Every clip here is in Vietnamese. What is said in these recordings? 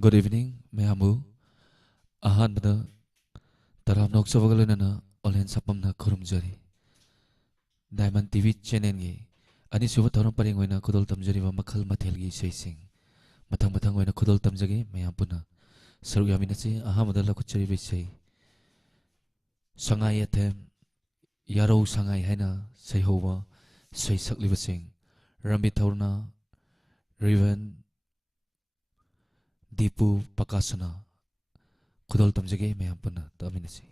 Good evening, Mehamu. Ahanbada taram nok sawagalanana olen sapamna khurumjari. Diamond TV channel gi ani suba thoram paring oina kudol tamjari wa makhal mathel gi seising. Mathang oina kudol tamjagi mayam puna. Saru yamina se ahamada la kuchari bisai. Sangai athem yaro sangai haina saihowa sai sakliba sing. Rambi thorna Riven Dipu Pakasana Kudol tamjage mayam puna taminasi.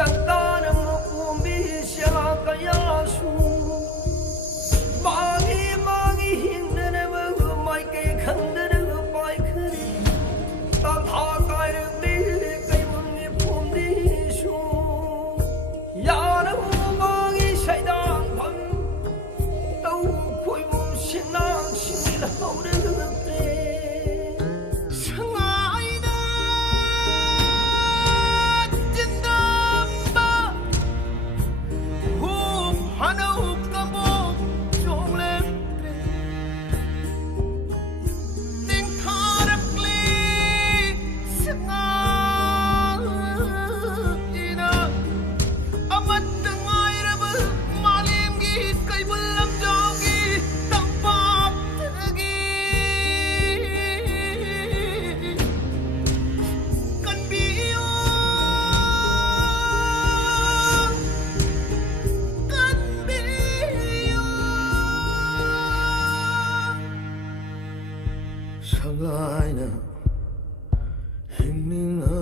Shankara Mukumi Shakayasu Mangi Mangi Hindana Mai Ke Kandana Pai Kari Tam Hakai Li Kai Mungi Pumdi Shu Yana Mangi Shaidang Pam Tau Koi Mum Shinang Shin Hau De Sangayna hingninga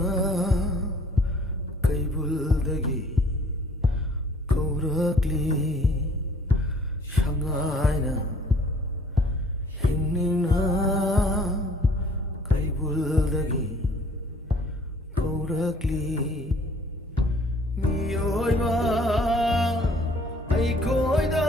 kaibuldagi kaurakli Sangayna hingninga kaibuldagi kaurakli miyoiba aikoida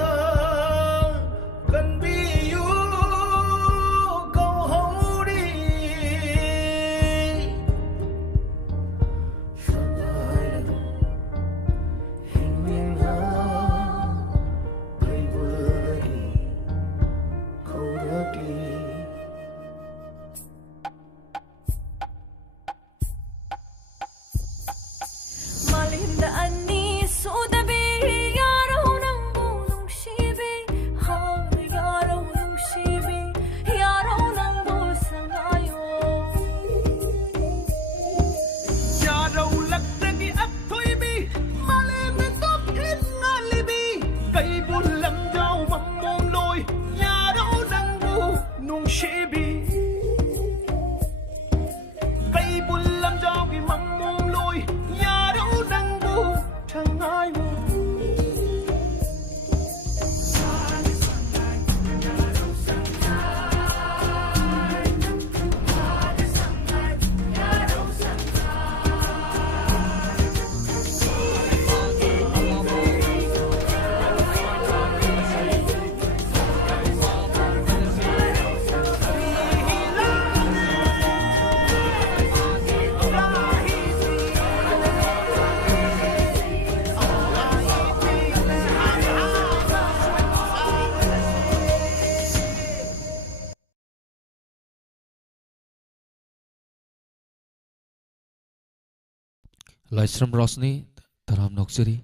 Laisram Rosni Taram Noksari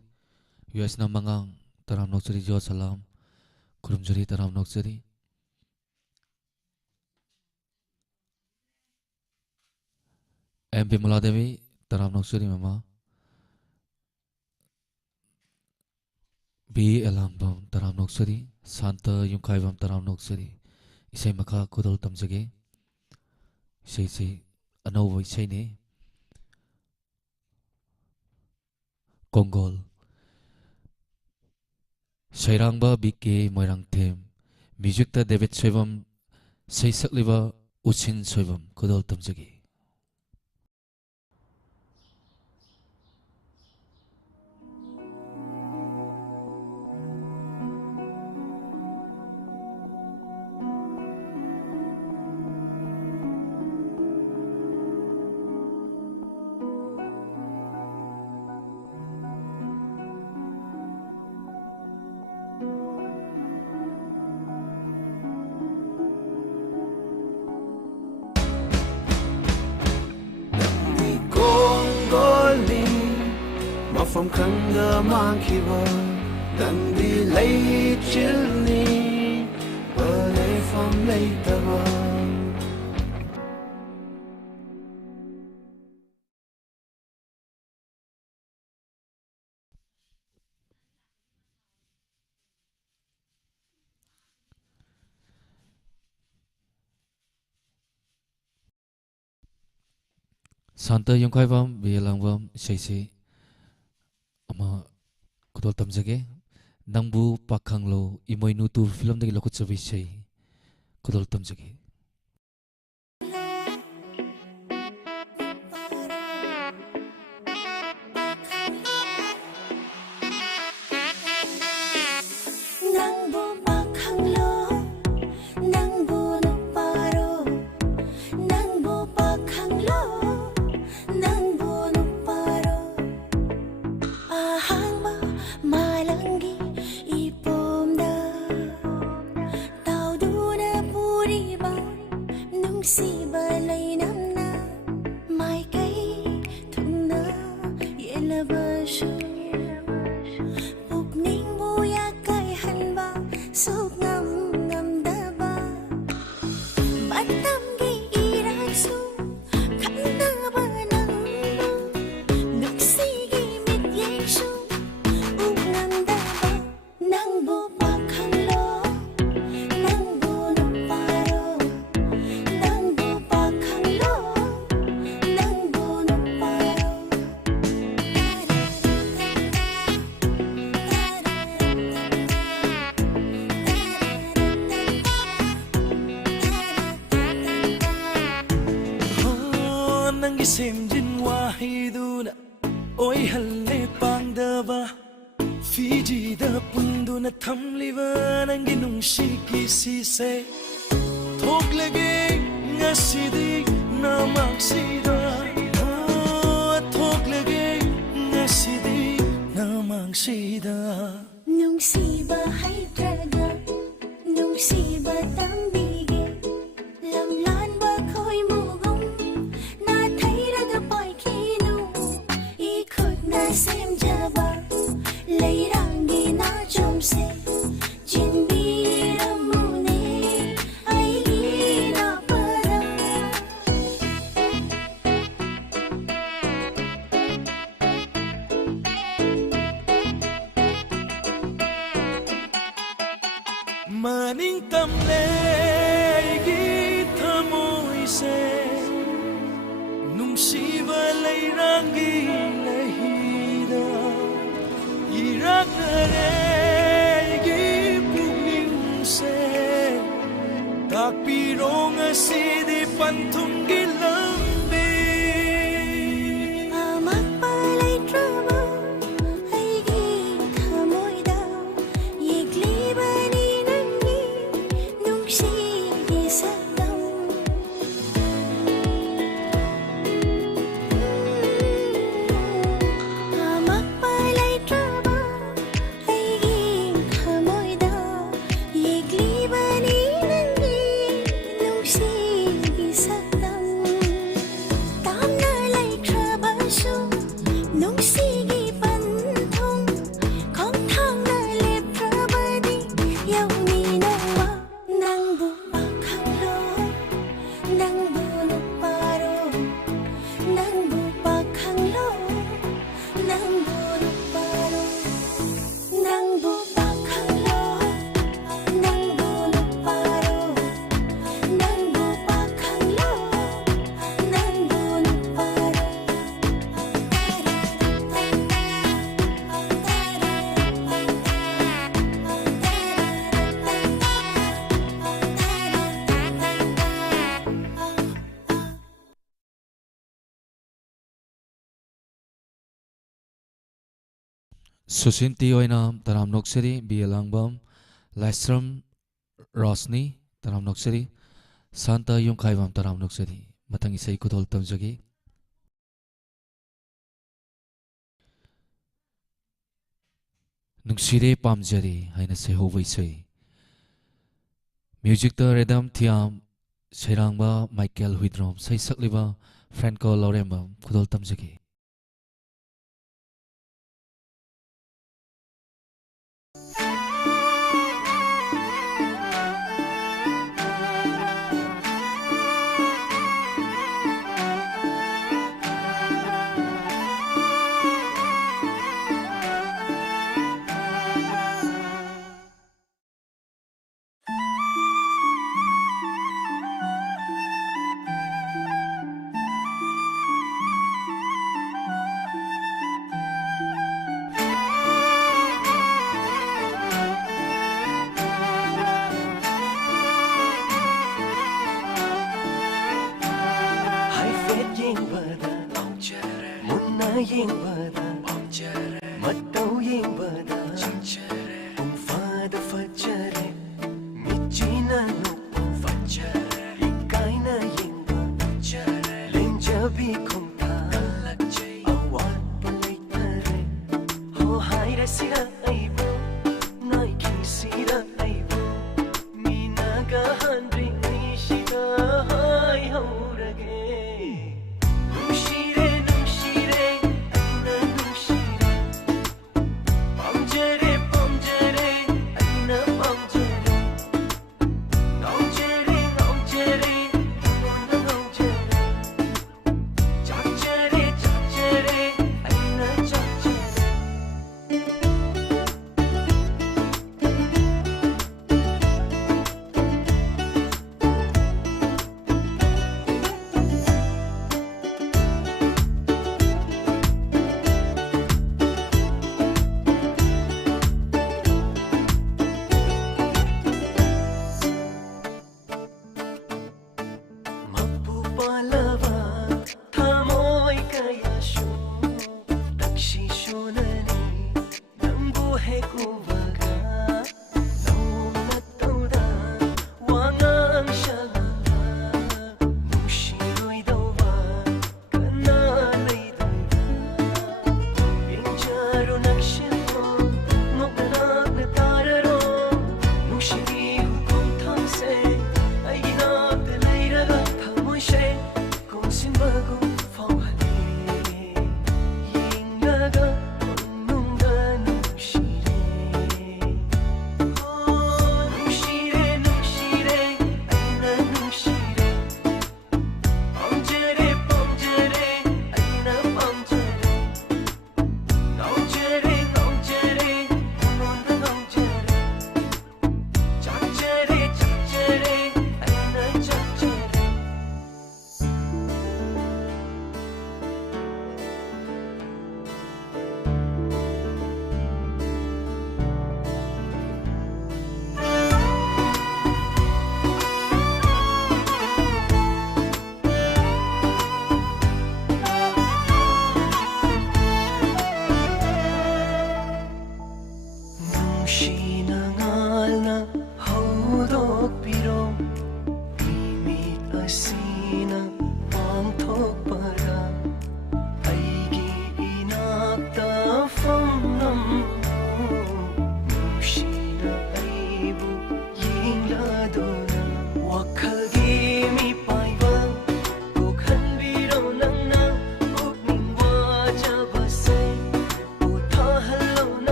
US Namangang Taram Noksari Jo Salam Kurumjari Taram Noksari MP Muladevi Taram Noksari Mama B Elambam Taram Noksari Santa Yumkaivam Taram Noksari Isai Makha Kudal Tamjage Isai Anova Isai Ne Kongol Sairangba BK Moirang Them Music ta David Soivam Saisakliba Uchin Soivam Kudal Tamjage From Kanga Mankiba, Dandi lay chilni, but from later. Santa Yumkaivam Bielangvam Saisi ꯑꯃ ꯈꯨꯗꯣꯜ ꯇꯝꯖꯒꯦ ꯅꯪꯕꯨ ꯄꯥꯈꯪꯂꯣ ꯏꯃꯣꯏꯅꯨ ꯇꯨ ꯐꯤꯂꯝꯗꯒꯤ ꯂꯧꯈꯠꯆꯕ ꯏꯁꯩ ꯈꯨꯗꯣꯜ ꯇꯝꯖꯒꯦ Semjin wahiduna oi halle pangdaba Fiji da punduna thamliba nangi nungshi kisi se thok lage ngasidi namaksida thok lage ngasidi namaksida nungsiba haidraga nungsiba tambige lamlan ba khoi mugum na thairaga pai khinu ikhut na semjaba leirangi na chomse jinbi ramune aigi na para maning tamle gi thamoi se nungsiba leirangi lehida iraknare gi punging se takpirong asidi panthum gi lambi amak palai trama aigi thamoida yegli bani nangi nungsi gi sakam amak palai trama aigi thamoida yegli bani nangi nungsi gi sakam tamna lai trabasu nungsi gi panthong khong thang na lep trabadi yauni nawa nangbu pakhanglo nangbu nuparo nangbu pakhanglo nangbu nuparo nangbu pakhanglo nangbu nuparo nangbu pakhanglo nangbu nuparo Susinti oina taram nokseri bielangbam Laisram Rosni taram nokseri Santa Yungkaivam taram nokseri matang isai kudol tamjagi nungsire pamjari haina sehova isai music ta redam thiam Serangba Michael Huidrom sai sakliba Franco Lauremba kudol tamjagi yengbada matau yengbada fada fajare michina no fajare ikaina yengba lenjabi khumta awat palai tare ho haira sira aibo nai kisira aibo minaga handri nishida hai haurage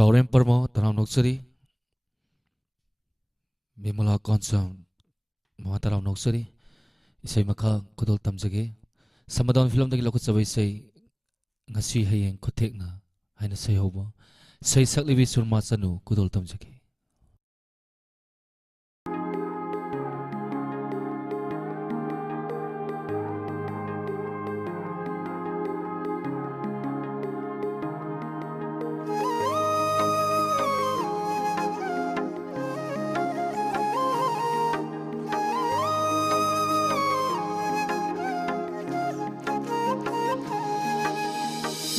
Tauren Parmo Taram Noksari Bimala Konsam Mama Taram Noksari Isai Makha Kudol Tamjage Samadon film dagi lokut sabai sai ngasi hayeng kotekna haina sai hobo sai saklibi surma sanu kudol tamjage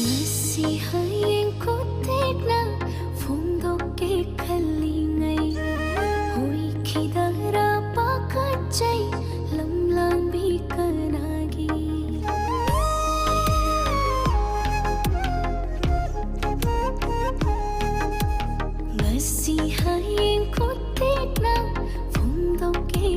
Hãy subscribe cho kênh Ghiền Mì Gõ để không bỏ lỡ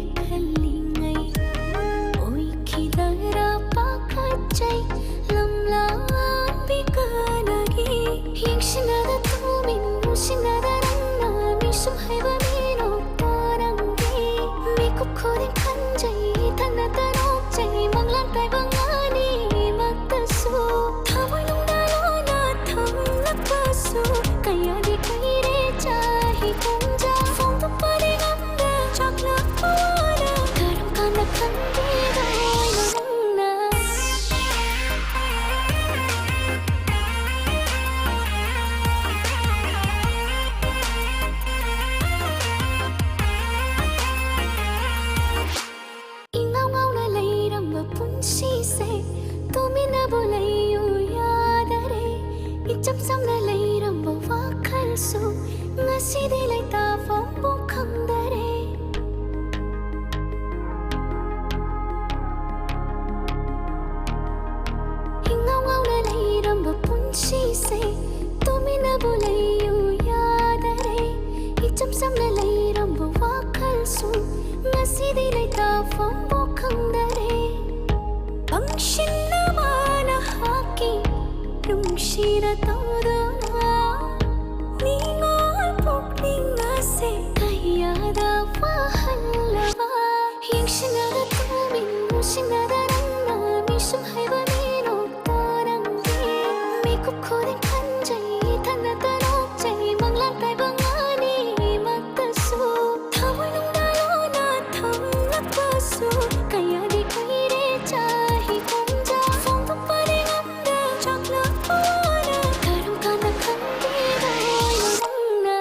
ꯇꯨꯃꯤꯟꯅꯕꯨ ꯂꯩꯌꯨ ꯌꯥꯗꯔꯦ ꯏꯆꯝ ꯆꯝꯅ ꯂꯩꯔꯝꯕ ꯋꯥꯈꯜꯁꯨ ꯉꯁꯤꯗꯤ ꯂꯩꯇꯥꯐꯝꯕꯨ ꯈꯪꯗꯔꯦ ꯄꯪꯁꯤꯟꯅ ꯃꯥꯅ ꯍꯥꯛꯀꯤ ꯅꯨꯡꯁꯤꯅ ꯇꯧꯗꯨꯅ ꯅꯤꯡꯉꯣꯜ ꯄꯨꯛꯅꯤꯡ ꯑꯁꯦ ꯀꯌꯥꯗ ꯋꯥꯍꯜꯂꯕ ꯌꯦꯡꯁꯤꯟꯅꯗ ꯇꯨꯃꯤꯟ ꯅꯨꯡꯁꯤꯟꯅꯗ ꯅꯪꯅ ꯃꯤꯁꯨꯝ ꯍꯩꯕ ꯃꯤꯅꯣꯛꯇ ꯅꯪꯗꯤ ꯃꯤꯀꯨꯞ ꯈꯨꯗꯤꯡ ꯈꯟꯖꯩ ꯏꯊꯟꯗ ꯇꯔꯣꯛꯆꯩ ꯃꯪꯂꯥꯟ ꯇꯥꯏꯕ ꯉꯥꯅꯤꯃꯛꯇꯁꯨ ꯊꯃꯣꯏ ꯅꯨꯡꯗ ꯂꯣꯟꯅ ꯊꯝꯂꯛꯄꯁꯨ ꯀꯌꯥꯗꯤ ꯀꯨꯏꯔꯦ ꯆꯍꯤ ꯀꯨꯝꯖꯥ ꯐꯣꯡꯗꯣꯛꯄꯗꯤ ꯉꯝꯗ ꯆꯥꯛꯂꯛꯄ ꯋꯥꯅ ꯀꯔꯝ ꯀꯥꯟꯗ ꯈꯪꯕꯤꯗꯣꯏꯅꯣ ꯅꯪꯅ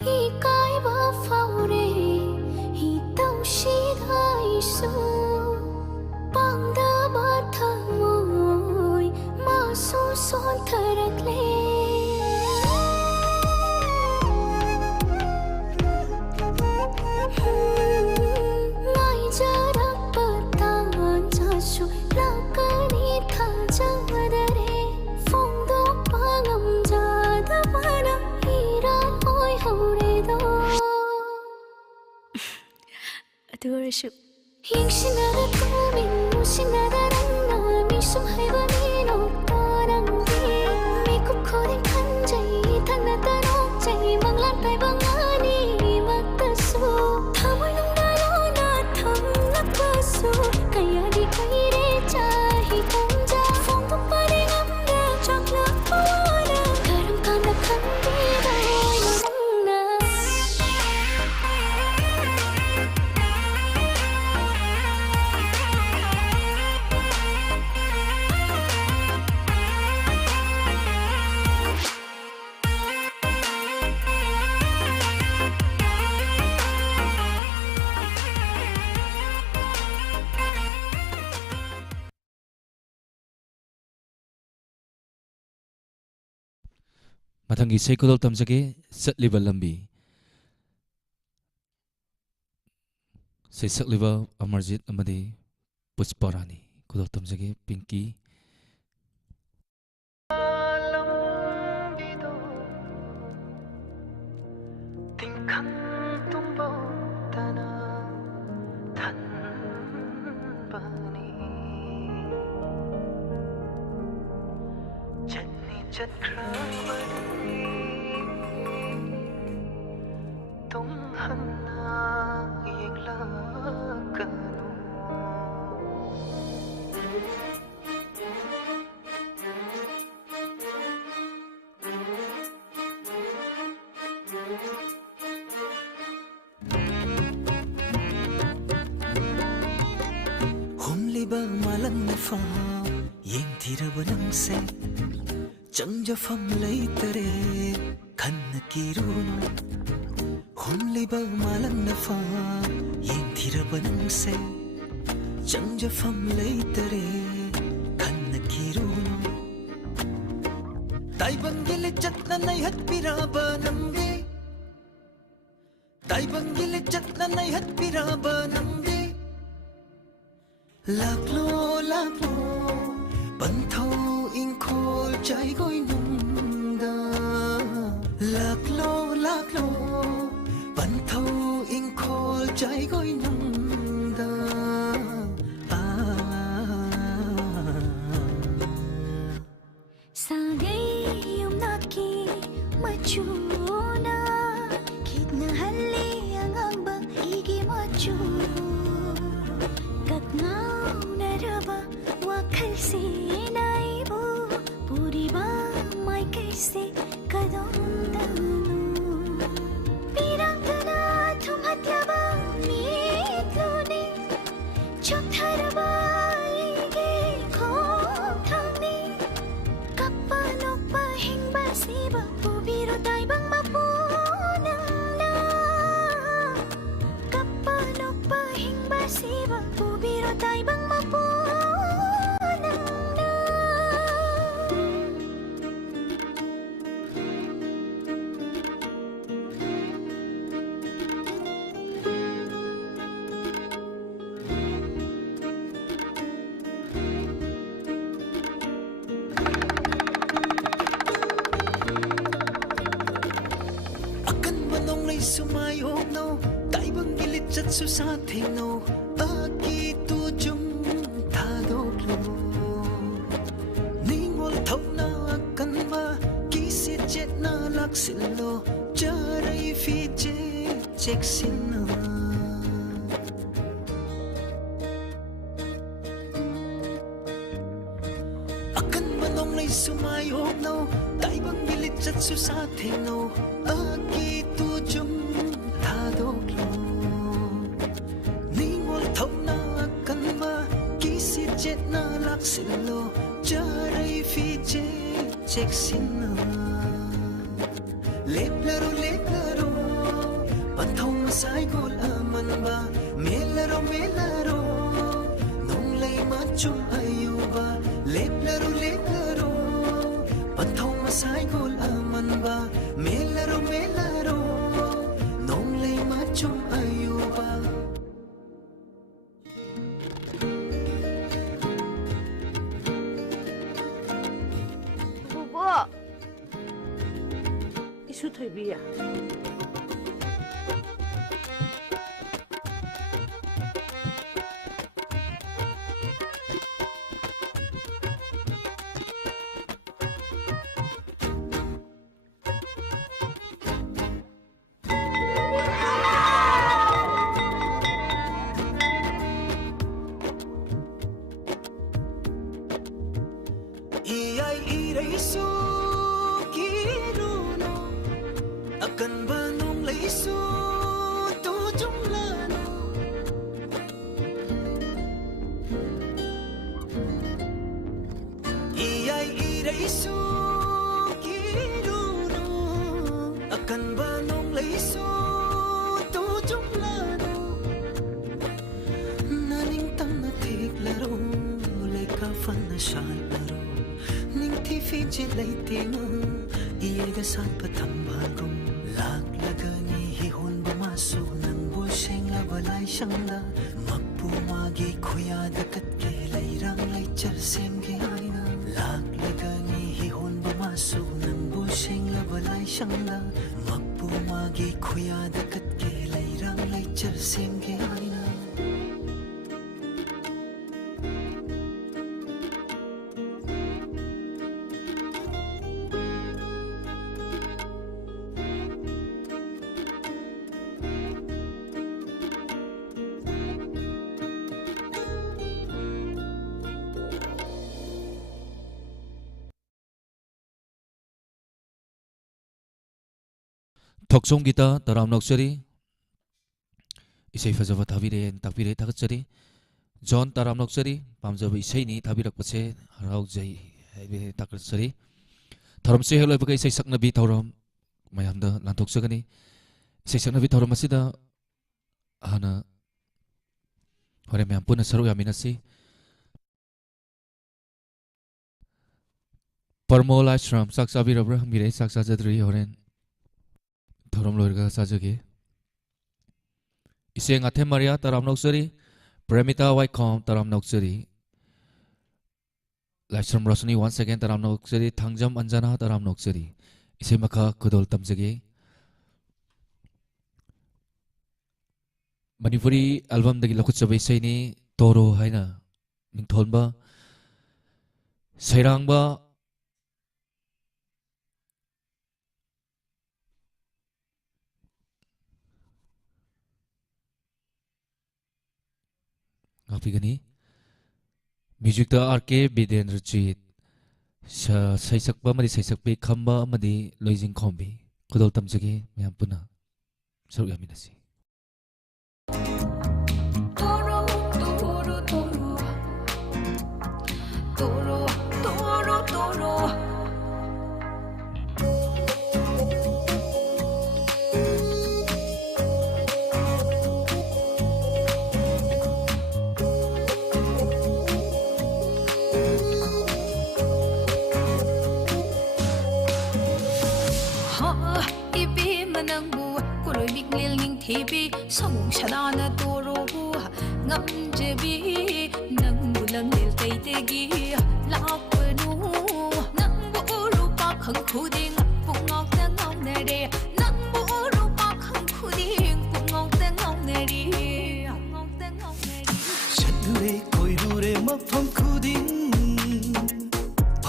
이까이바 파우레 이땀시다이수 빵다바 탕모이 마수 손타락레 나이자락바 딴자수 라까니 타자다레 퐁독 방음자다바나 이란 오이 하우레도 ꯑꯗꯨ ꯑꯣꯏꯔꯁꯨ ꯌꯦꯡꯁꯤꯟꯅꯗ ꯇꯨꯃꯤꯟ ꯅꯨꯡꯁꯤꯟꯅꯗ ꯅꯪꯅ ꯃꯤꯁꯨꯝ ꯍꯩꯕ ꯃꯤꯅꯣꯛꯇ ꯅꯪꯗꯤ ꯃꯤꯀꯨꯞ ꯈꯨꯗꯤꯡ ꯈꯟꯖꯩ ꯏꯊꯟꯗ ꯇꯔꯣꯛꯆꯩ ꯃꯪꯂꯥꯟ ꯇꯥꯏꯕ ꯉꯥꯅꯤꯃꯛꯇꯁꯨ ꯊꯃꯣꯏ ꯅꯨꯡꯗ ꯂꯣꯟꯅ ꯊꯝꯂꯛꯄꯁꯨ ꯀꯌꯥꯗꯤ ꯀꯨꯏꯔꯦ ꯆꯍꯤ ꯀꯨꯝꯖꯥ ꯐꯣꯡꯗꯣꯛꯄꯗꯤ ꯉꯝꯗ ꯆꯥꯛꯂꯛꯄ ꯋꯥꯅ ꯀꯔꯝ ꯀꯥꯟꯗ ꯈꯪꯕꯤꯗꯣꯏꯅꯣ ꯅꯪꯅ ꯃꯊꯪꯒꯤ ꯏꯁꯩ ꯈꯨꯗꯣꯜ ꯇꯝꯖꯒꯦ ꯆꯠꯂꯤꯕ ꯂꯝꯕꯤ ꯁꯩꯁꯛꯂꯤꯕ ꯑꯃꯔꯖꯤꯠ ꯑꯃꯗꯤ ꯄꯨꯁꯄꯔꯥꯅꯤ ꯈꯨꯗꯣꯜ ꯇꯝꯖꯒꯦ ꯄꯤꯡꯀꯤ ꯂꯝꯕꯤꯗꯣ ꯇꯤꯡꯈꯪ ꯇꯨꯝꯕꯧꯇꯅ ꯊꯟꯕꯅꯤ ꯆꯠꯅꯤ ꯆꯠꯈ꯭ꯔꯕꯅꯤ ꯇꯨꯡꯍꯟꯅ ꯌꯦꯡꯂꯛꯀꯅꯨ ꯍꯨꯝꯂꯤꯕ ꯃꯥꯂꯪꯅ ꯐꯥꯎ ꯌꯦꯡꯊꯤꯔꯕ ꯅꯪꯁꯦ ꯆꯪꯖꯐꯝ ꯂꯩꯇꯔꯦ ꯈꯟꯅ ꯀꯤꯔꯨꯅꯨ ꯍꯨꯝꯂꯤꯕ ꯃꯥꯂꯪꯅ ꯐꯥꯎ ꯌꯦꯡꯊꯤꯔꯕ ꯅꯪꯁꯦ ꯆꯪꯖꯐꯝ ꯂꯩꯇꯔꯦ ꯈꯟꯅ ꯀꯤꯔꯨꯅു ꯇꯥꯏꯕꯪꯒꯤ ꯂꯤꯆꯠꯅ ꯅꯩꯍꯠꯄꯤꯔꯕ ꯅꯪꯗꯤ ꯇꯥꯏꯕꯪꯒꯤ ꯂꯤꯆꯠꯅ ꯅꯩꯍꯠꯄꯤꯔꯕ ꯅꯪꯗꯤ ꯂꯥꯛꯂꯣ ꯂꯥꯛꯂꯣ ꯄꯟꯊꯧ ꯏꯪꯈꯣꯜ ꯆꯥꯏꯒꯣꯏꯅꯨꯡꯗ ꯂꯥꯛꯂꯣ ꯂꯥꯛꯂꯣ ꯄꯟꯊꯧ ꯏꯪꯈꯣꯜ ꯆꯥꯏꯒꯣꯏꯅꯨꯡꯗ ꯁꯥꯒꯩ ꯌꯨꯝꯅꯥꯛꯀꯤ ꯃꯆꯨꯅ ꯈꯤꯠꯅꯍꯜꯂꯤ ꯑꯉꯥꯡꯕ ꯑꯩꯒꯤ ꯃꯆꯨ ꯀꯛꯉꯥꯎꯅꯔꯕ ꯋꯥꯈꯜꯁꯤꯅ ꯑꯩꯕꯨ ꯄꯨꯔꯤꯕ sumai hop no tai bang gilit chat su sa theng no aki tu jum tha dok lo ningol thau na kan ba ki se jet na lak sil lo charai fi che check sin na akan manong lay sumai hop no tai bang gilit chat su sa theng no aki tu jum tha dok lo ningol thau na kan ba ki se jet na lak sil lo charai fi che check sin na leplaro pathau masai gol aman ba melaro nong lay ma chum ayu ba leplaro pathau masai gol aman ba melaro nong lay ma chum ayu ba Bubo, isu thoibiya. Iyay iraisu kiruno akan banong laisu tu jumlano Iyay iraisu kiruno akan banong laisu tu jumlano naning tam na tiklaro lay ka fan na shalaro ning thi fi che lai ting iyay da sat patham bagum lak lagani hi hon ba masu nang bu seng la balai sang da makpu magi khoya da kat ke lai rang lai char sem ge aina lak lagani hi hon ba masu nang bu seng la balai sang da makpu magi khoya da kat ke lai rang lai char sem ge aina Thoksong kita taram noksari isai fajaba thabire takbire thakachari John taram noksari pamjaba isai ni thabirak pache harau jai haibe takachari tharam se heloi bagai isai saknabi thoram mayamda lantoksagani isai saknabi thoram asida hana hore mayam puna saru yaminasi Parmol ashram saksabi rabra mire saksajadri horen thorom loirga sajage ise ngathe maria taram noksari premita waikom taram noksari lashram rosni once again taram noksari thangjam anjana taram noksari ise makha kudol tamjage manipuri album dagi lakhutsabai saini toro haina ningtholba sairangba ngapigani music da RK Bidendra Chit saisakba madi saisakbe khamba madi loijing khombi kudol tamjage mayam puna saru yaminasi Toro, toro, toro. Toro, toro, toro. Ibi manangbu kuloy miklil ning thibi samung shadana torobu ngamjebi nangbu langlil kaitegi lakpanu nangbu rupa khang khuding pungok na ngonare nangbu rupa khang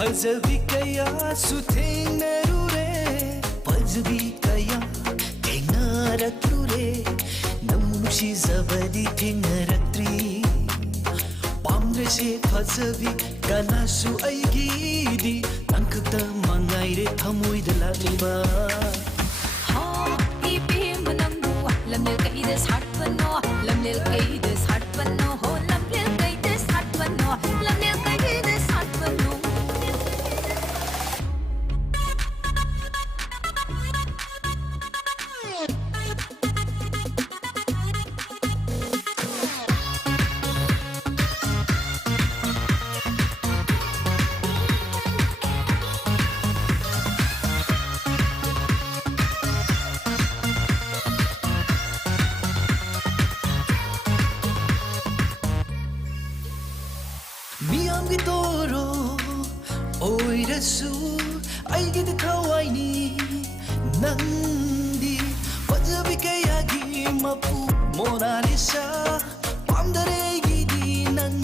फजबी कया सुथेंगरुरे फजबी कया थेंगरक्लुरे नमुनुशी जबदी थेंगरक्त्री पामद्रेसे फजबी कनासु अइगीदी नंखता मंगाइरे थमुइदा लालिबा Lamnel kaides hartpano, lamnel kaides hartpano, ho lamnel kaides hartpano, lamnel kaides hartpano. 미암기 도로 오이레수 알기도 타와이니 낭디 어차피 계약이 마푸 모나리사 밤다래기디 난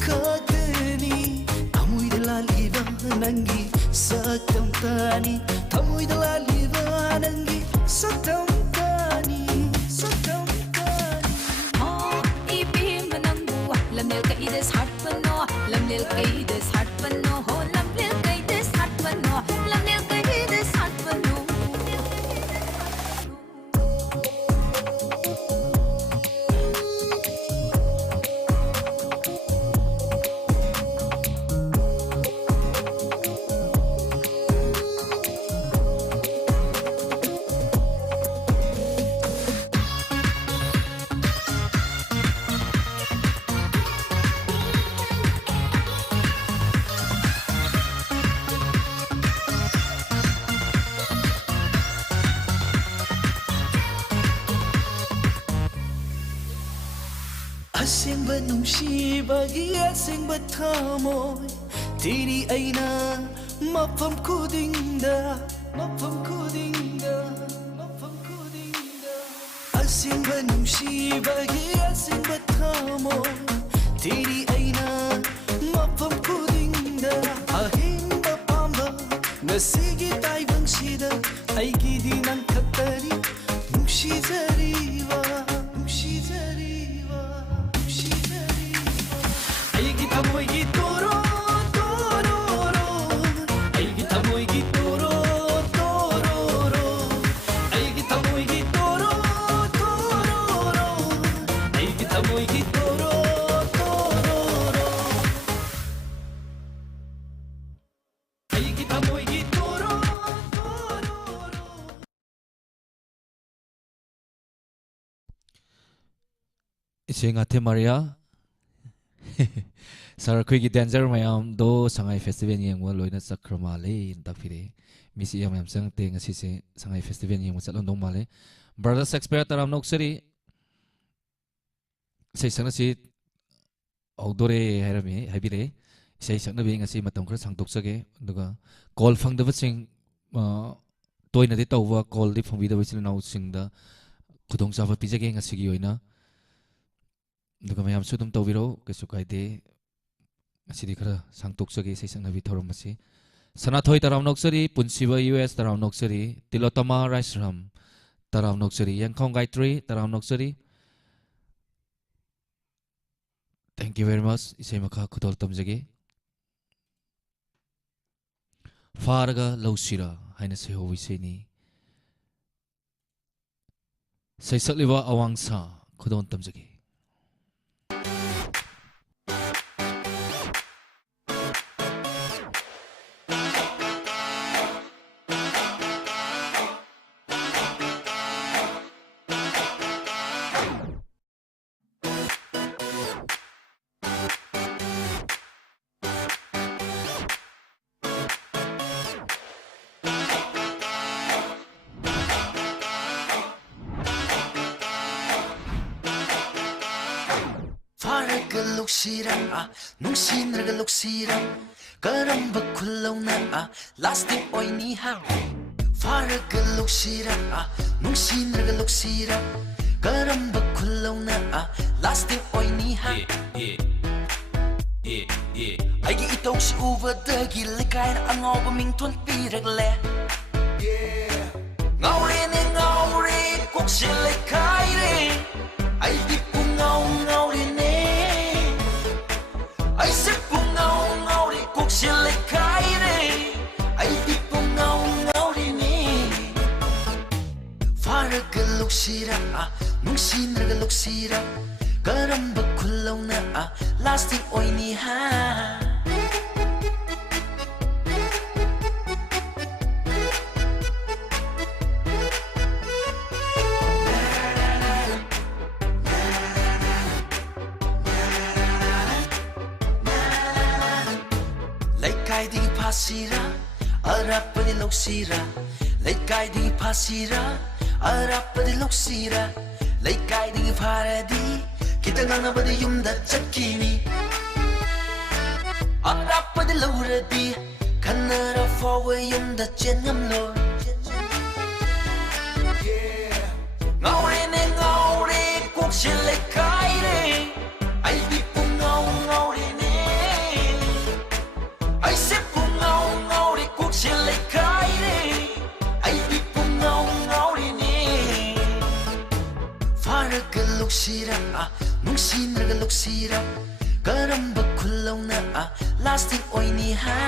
커드니 타무이들랄리바 난기 삭담따니 타무이들랄리바 난기 삭담따니 Lamnel kaides hartpano, lamnel kaides hartpano, ho lamnel kaides hartpano, lamnel kaides hartpano. असेंबा नुंसीबागी असेंबा थामोय तेरी आईना मफम खुदिंगदा असेंबा नुंसीबागी असेंबा थामोय तेरी आईना मफम खुदिंगदा अहेंबा पांबा नसीगी ताइबंगसीदा आइगिदी नंग खतरी नुंसीजरीवा 아이기 타모이기 또로 또로로 아이기 타모이기 또로 또로로 아이기 타모이기 또로 또로로 아이기 타모이기 또로 또로로 아이기 타모이기 또로 또로로 Isinga te Maria Sar khui gi danger mayam do sangai festival yeng wa loina sakrama le ta phire misi yam yam sang te ngasi se sangai festival yeng chalon dong male brother expert taram nok seri sei sang si outdore hairami habire sei sang na be ngasi matam khra sang tok sage duga call phang da sing toina de tawwa call di phang bi da bisil nau sing da khudong sa pi jage ngasi gi oina duga mayam su dum tawiro kesu kaide asidi khara sangtok sagi sei sang nabi thorom asi sanathoi taram noksari punsiba us taram noksari tilotama raisram taram noksari yangkhong gaitri taram noksari thank you very much isai makha khudol tamjage farga lausira haina se ho wiseni sei sakliwa awangsa khudon tamjage 룩시랑 농신을 룩시랑 그런 바쿨로나 라스트 오이니하 파르그 룩시랑 농신을 룩시랑 그런 바쿨로나 라스트 오이니하 ꯑꯩꯒꯤ ꯏꯇꯧꯁꯤ ꯎꯕꯗꯒꯤ ꯂꯩꯀꯥꯏꯅ ꯑꯉꯥꯎꯕ ꯃꯤꯡꯊꯣꯟ ꯄꯤꯔꯛꯂꯦ ꯉꯥꯎꯔꯦꯅꯦ ꯉꯥꯎꯔꯦ ꯀꯣꯛꯁꯦ ꯂꯩꯈꯥꯏꯔꯦ ꯑꯩꯗꯤ ꯄꯨꯡꯉꯥꯎ ꯉꯥꯎꯔꯦꯅꯦ ꯑꯩꯁꯦ ꯄꯨꯡꯉꯥꯎ ꯉꯥꯎꯔꯦ ꯀꯣꯛꯁꯦ ꯂꯩꯈꯥꯏꯔꯦ ꯑꯩꯗꯤ ꯄꯨꯡꯉꯥꯎ ꯉꯥꯎꯔꯦꯅꯦ ꯐꯥꯔꯒ ꯂꯧꯁꯤꯔꯥ ꯅꯨꯡꯁꯤꯅꯔꯒ ꯂꯧꯁꯤꯔꯥ ꯀꯔꯝꯕ ꯈꯨꯜꯂꯧꯅ ꯂꯥꯁꯇꯤꯡ ꯑꯣꯏꯅꯤ ꯍꯥ ꯂꯩꯀꯥꯏꯗꯒꯤ ꯐꯥꯁꯤꯔꯥ ꯑꯔꯥꯞꯄꯗꯤ ꯂꯧꯁꯤꯔꯥ ꯂꯩꯀꯥꯏꯗꯒꯤ ꯐꯥꯁꯤꯔꯥ ꯑꯔꯥꯞꯄꯗꯤ ꯂꯧꯁꯤꯔꯥ ꯂꯩꯀꯥꯏꯗꯒꯤ ꯐꯥꯔꯗꯤ ꯈꯤꯇꯪ ꯉꯥꯡꯅꯕꯗꯤ ꯌꯨꯝꯗ ꯆꯠꯈꯤꯅꯤ ꯑꯔꯥꯞꯄꯗꯤ ꯂꯧꯔꯗꯤ ꯈꯟꯅꯔ ꯐꯥꯎꯕ ꯌꯨꯝꯗ ꯆꯦꯟ ꯉꯝꯂꯣꯏ ꯉꯥꯎꯔꯦꯅꯦ ꯉꯥꯎꯔꯦ ꯀꯣꯛꯁꯦ ꯂꯩꯈꯥꯏꯔꯦ ꯑꯩꯗꯤ ꯄꯨꯡꯉꯥꯎ ꯉꯥꯎꯔꯦꯅꯦ ꯑꯩꯁꯦ ꯄꯨꯡꯉꯥꯎ ꯉꯥꯎꯔꯦ ꯀꯣꯛꯁꯦ ꯂꯩꯈꯥꯏꯔꯦ ꯑꯩꯗꯤ ꯄꯨꯡꯉꯥꯎ ꯉꯥꯎꯔꯦꯅꯦ ꯐꯥꯔꯒ ꯂꯧꯁꯤꯔꯥ ꯅꯨꯡꯁꯤꯅꯔꯒ ꯂꯧꯁꯤꯔꯥ ꯀꯔꯝꯕ ꯈꯨꯜꯂꯧꯅ ꯂꯥꯁꯇꯤꯡ ꯑꯣꯏꯅꯤ ꯍꯥ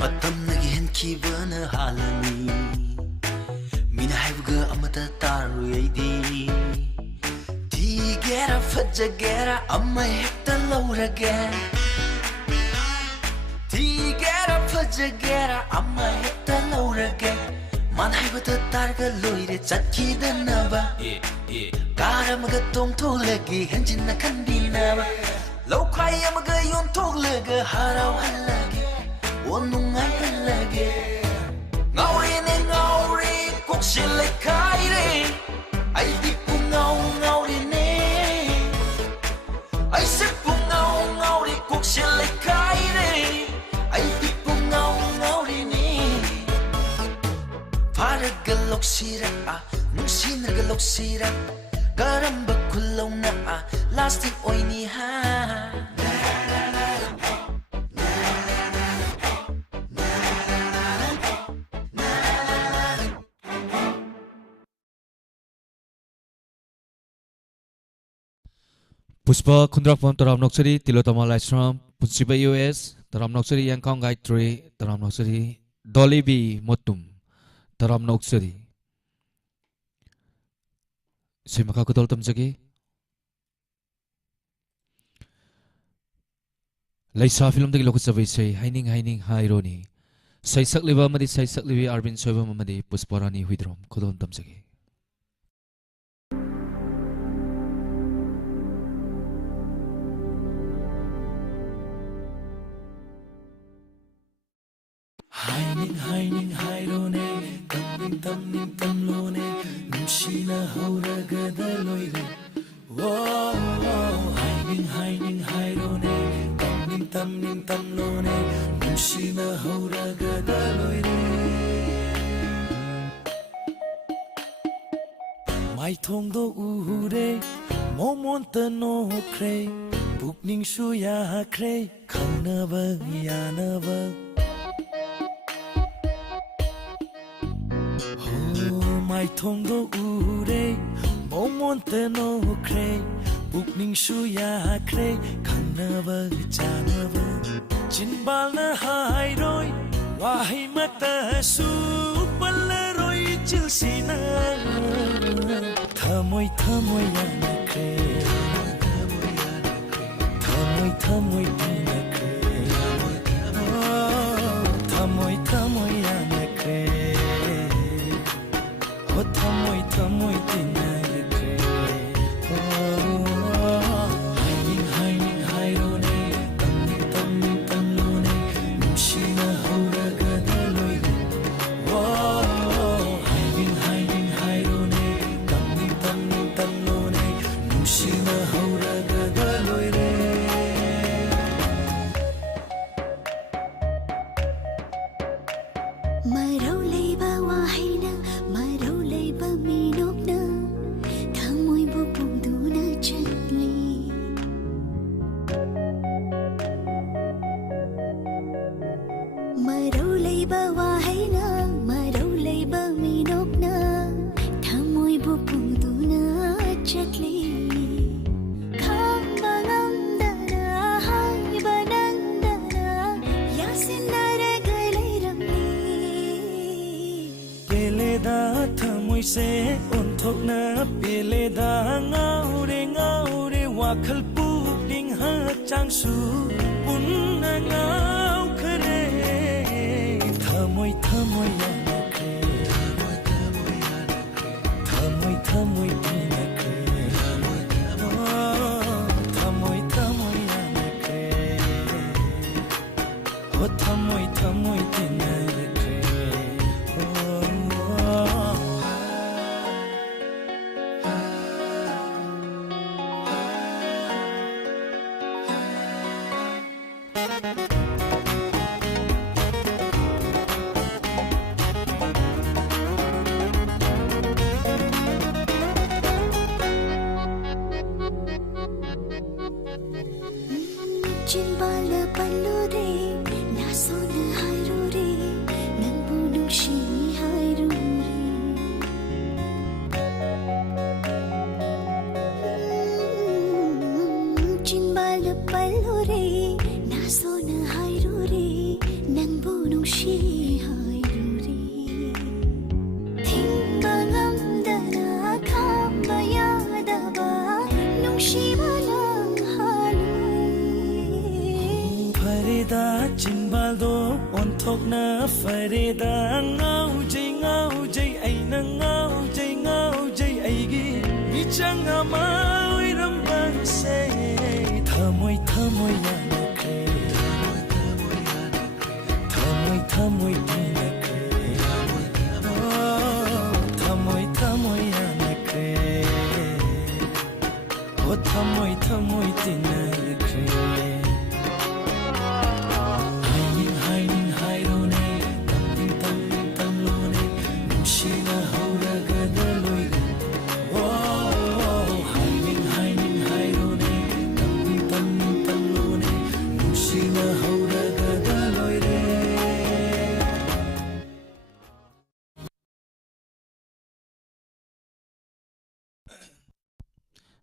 ꯃꯇꯝꯅꯒꯤ ꯍꯦꯟꯈꯤꯕꯅ ꯍꯥꯜꯂꯅꯤ ꯃꯤꯅ ꯍꯥꯏꯕꯒ ꯑꯃꯇ ꯇꯥꯔꯣꯏ ꯑꯩꯗꯤ ꯊꯤꯒꯦꯔꯥ ꯐꯖꯒꯦꯔꯥ ꯑꯃ ꯍꯦꯛꯇ ꯂꯧꯔꯒꯦ ꯊꯤꯒꯦꯔꯥ ꯐꯖꯒꯦꯔꯥ ꯑꯃ ꯍꯦꯛꯇ ꯂꯧꯔꯒꯦ ꯃꯥꯅ ꯍꯥꯏꯕꯗ ꯇꯥꯔꯒ ꯂꯣꯏꯔꯦ ꯆꯠꯈꯤꯗꯅꯕ ꯀꯥꯔ ꯑꯃꯒ ꯇꯣꯡꯊꯣꯛꯂꯒꯦ ꯍꯦꯟꯖꯤꯟꯅ ꯈꯟꯕꯤꯅꯕ ꯂꯧꯈꯥꯏ ꯑꯃꯒ ꯌꯣꯟꯊꯣꯛꯂꯒ ꯍꯔꯥꯎꯍꯜꯂꯒꯦ ꯑꯣ ꯅꯨꯡꯉꯥꯏꯍꯜꯂꯒꯦ ꯉꯥꯎꯔꯦꯅꯦ ꯉꯥꯎꯔꯦ ꯀꯣꯛꯁꯦ ꯂꯩꯈꯥꯏꯔꯦ ꯑꯩꯗꯤ ꯄꯨꯡꯉꯥꯎ ꯉꯥꯎꯔꯦꯅꯦ ꯑꯩꯁꯦ ꯄꯨꯡꯉꯥꯎ ꯉꯥꯎꯔꯦ ꯀꯣꯛꯁꯦ ꯂꯩꯈꯥꯏꯔꯦ ꯑꯩꯗꯤ ꯄꯨꯡꯉꯥꯎ ꯉꯥꯎꯔꯦꯅꯦ ꯐꯥꯔꯒ ꯂꯧꯁꯤꯔꯥ ꯅꯨꯡꯁꯤꯅꯔꯒ ꯂꯧꯁꯤꯔꯥ ꯀꯔꯝꯕ ꯈꯨꯜꯂꯧꯅ ꯂꯥꯁꯇꯤꯡ ꯑꯣꯏꯅꯤ ꯍꯥ Puspa Kundrakpam Taram Noksari Tilotama Laisram Putsiba US Taram Noksari Yankang Gaitre Taram Noksari Dolibi Motum Taram Noksari Simaka Kudol Tamjagi Laisa film dagi lokacavai sei haining haironi Saisak liba madi saisak libi Arvin Soiba mamadi Pusparani Huidrom Kudol Tamjagi Haining hairone tamning tamlone Nushina hauraga daloire Haining hairone tamning tamlone Nushina hauraga daloire Mai thongdo uhure momonta no kre Pukning shuya kre khanaba yanaba Mai thongdo ure momonte no kre Pukning shuya kre khanaba chanaba Chinbal na hairoi wahi mata su palaroi chilsina Thamoy yana kre Thamoy tina kre Thamoy yana kre Thamoy tinagre Haining hairone tamning tamlone Nushina hauraga daloire Haining hairone tamning tamlone Nushina hauraga daloire Marau leiba wahina, marau leiba minokna, thamoy bupungduna chatli. Marau leiba wahina, marau leiba minokna, thamoy bupungduna chatli. Khambangamdana haibanandana, yasinara galairamli. Peleda thamoy se onthokna peleda ngaure wakhal pukding ha changsu punna ngau khare thamoy yana kre thamoy dina kre thamoy yana kre ho thamoy dina kre Jinbala pallu re, nasona hairu re, nangbu nungshi hairu re. Jinbala pallu re, nasona hairu re, nangbu nungshi hairu re. Thingba ngamdana khamba yadaba, nungshi balang halu. Farida jinbaldo onthokna farida ngaujai aina ngaujai aigi michang amai ramban se thamoy yana kre thamoy dina kre thamoy yana kre ho thamoy dina kre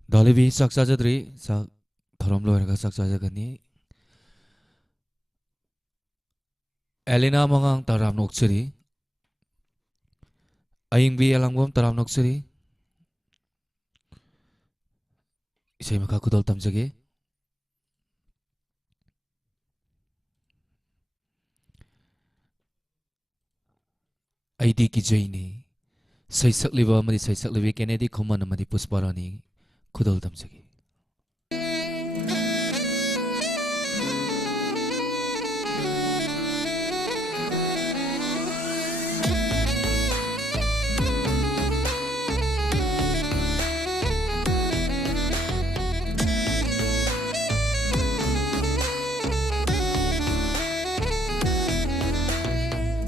Dalibi saksa jadri sak thorom loiraga saksa jagani Elena mangang taram noksiri Aing bi alangbom taram noksiri Isai maka kudol tamjage Aidi ki jaini Saisak liwa amadi saisak liwi Kennedy Kuman amadi Pusparani kudol tamjage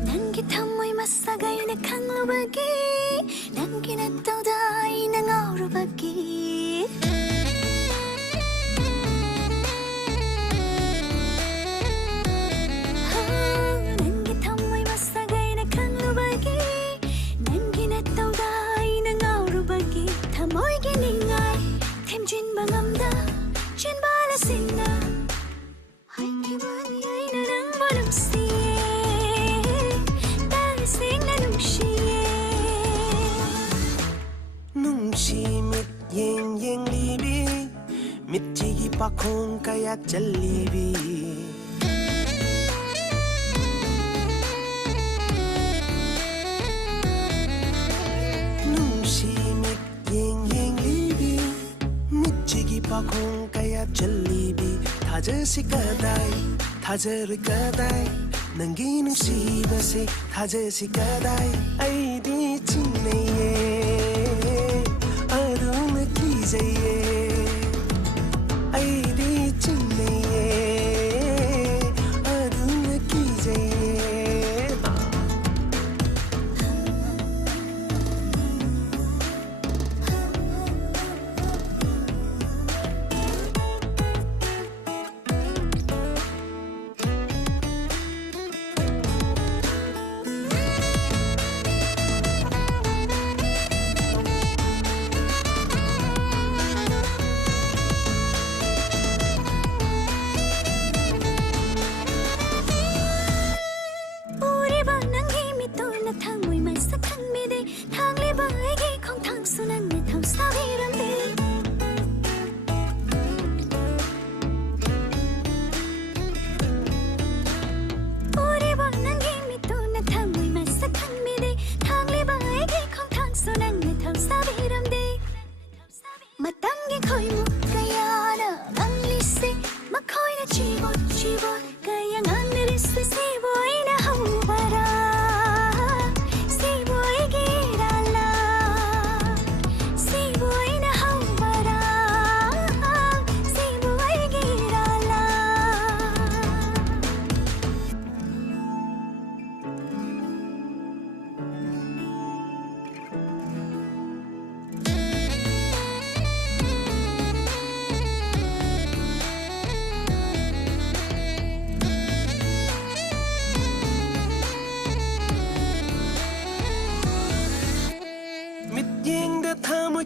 Nangi thamoy masagay na kanglubagi, nangi natawday na ngaurubagi. Nangi thamoy masagay na kanglubagi, nangi natawday na ngaurubagi. Thamoy giningay, temjin bangamda, chin balasina. Ay kiwani ay nanang balumsiye, dalasing na nungsiye. Nungshi mit yeng libi mit chigi pakhong kaya chalibi Nungshi mit yeng libi mit chigi pakhong kaya chalibi thajasi kadai nangi nungsiba se thajasi kadai aidi chinnaye aduna kijaye aidi chinnaye aduna kijaye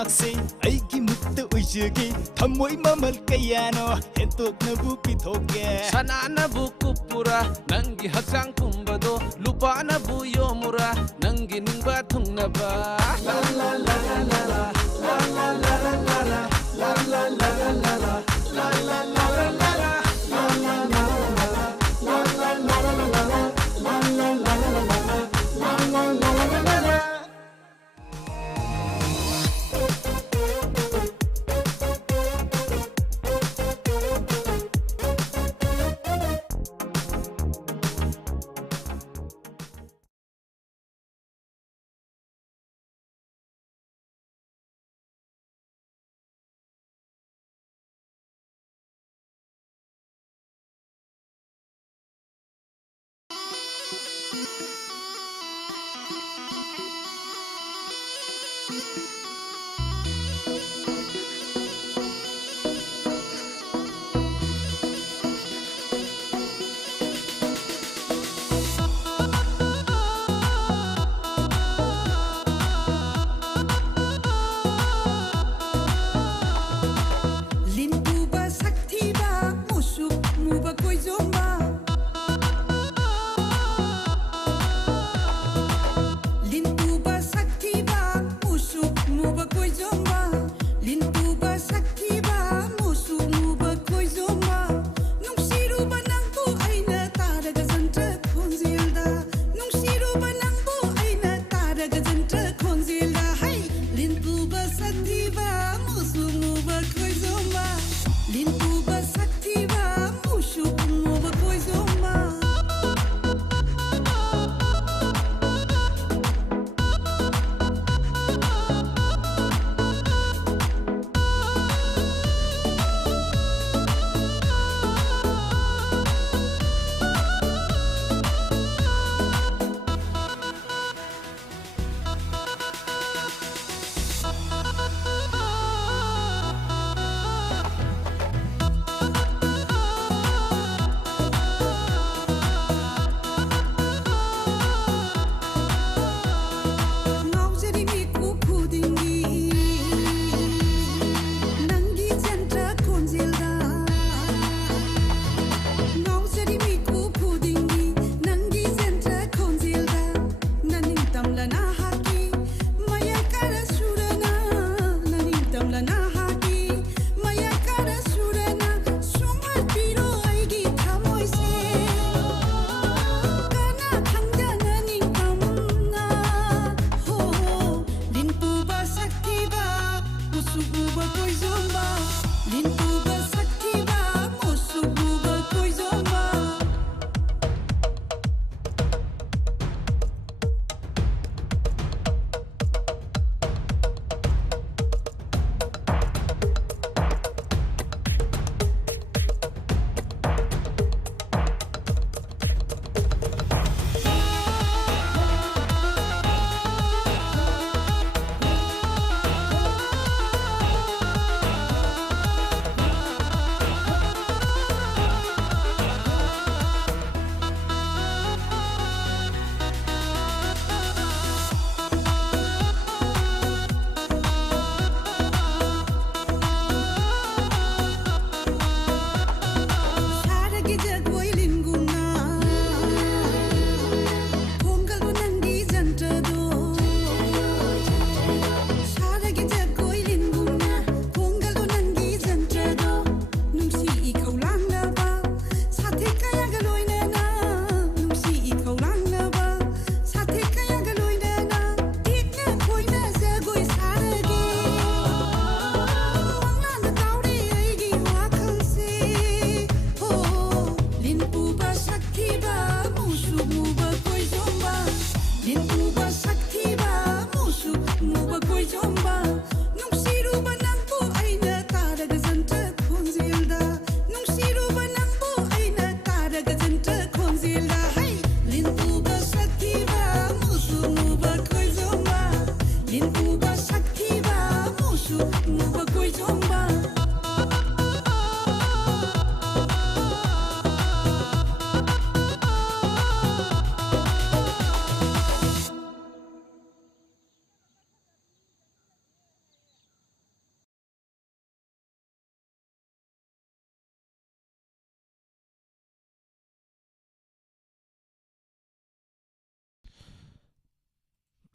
ꯃꯍꯥꯛꯁꯦ ꯑꯩꯒꯤ ꯃꯨꯛꯇ ꯑꯣꯏꯖꯒꯦ ꯊꯝꯃꯣꯏ ꯃꯃꯜ ꯀꯌꯥꯅꯣ ꯍꯦꯟꯇꯣꯛꯅꯕꯨ ꯄꯤꯊꯣꯛꯀꯦ ꯁꯅꯥꯅꯕꯨ ꯀꯨꯞꯄꯨꯔꯥ ꯅꯪꯒꯤ ꯍꯛꯆꯥꯡ ꯄꯨꯝꯕꯗꯣ ꯂꯨꯄꯥꯅꯕꯨ ꯌꯣꯝꯃꯨꯔꯥ ꯅꯪꯒꯤ ꯅꯤꯡꯕ ꯊꯨꯡꯅꯕ La la la la la la la la la la la la la la la la la la la la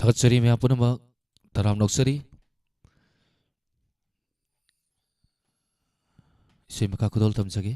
ꯊꯥꯒꯠꯆꯔꯤ ꯃꯌꯥꯝ ꯄꯨꯝꯅꯃꯛ ꯇꯔꯥꯝ ꯅꯣꯛꯆꯔꯤ ꯏꯁꯩ ꯃꯈꯥ ꯈꯨꯗꯣꯜ ꯇꯝꯖꯒꯦ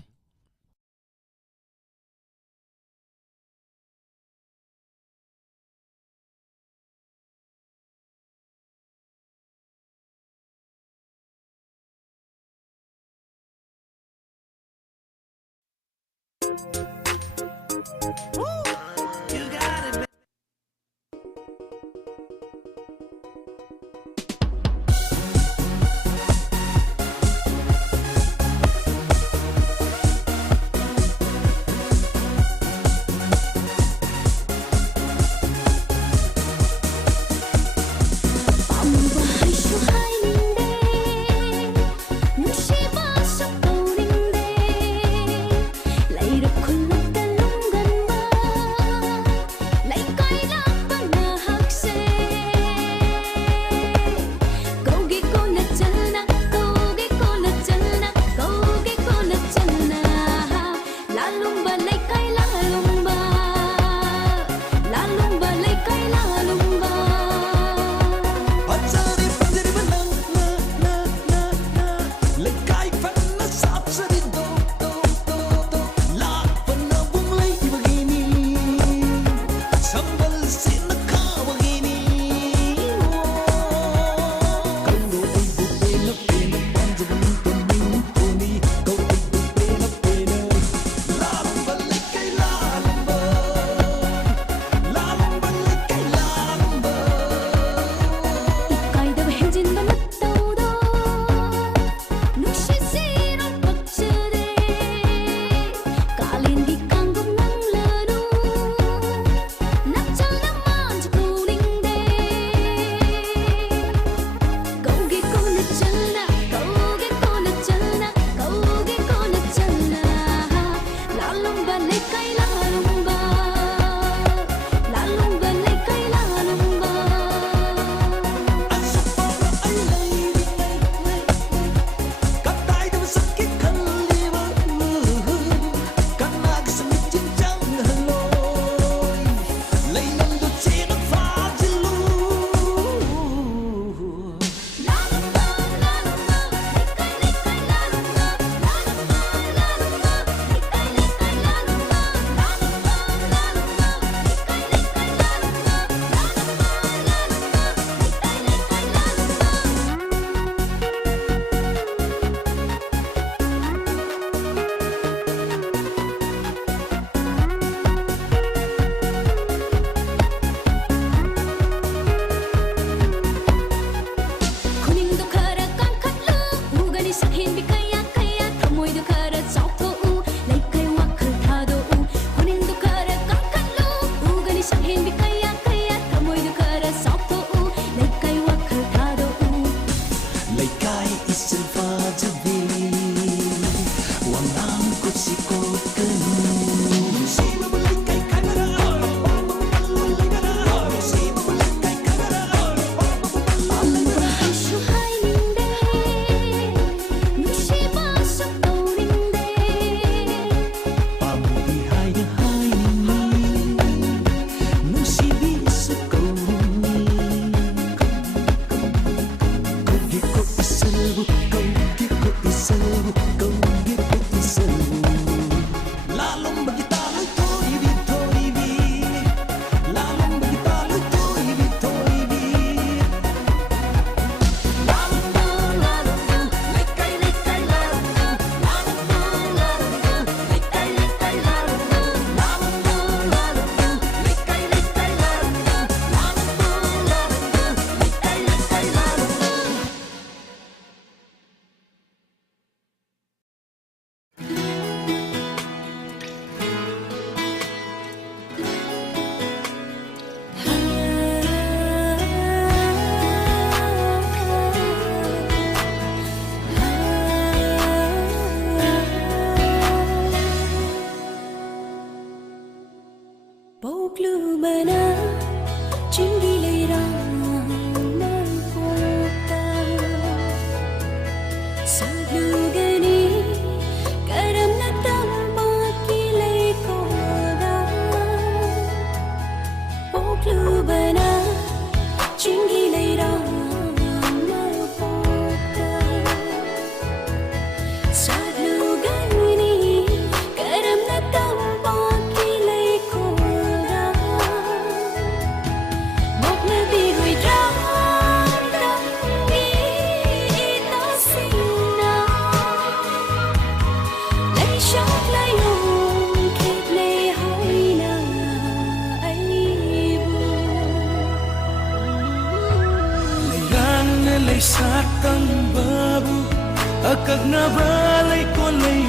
cất na vỡ lấy con lấy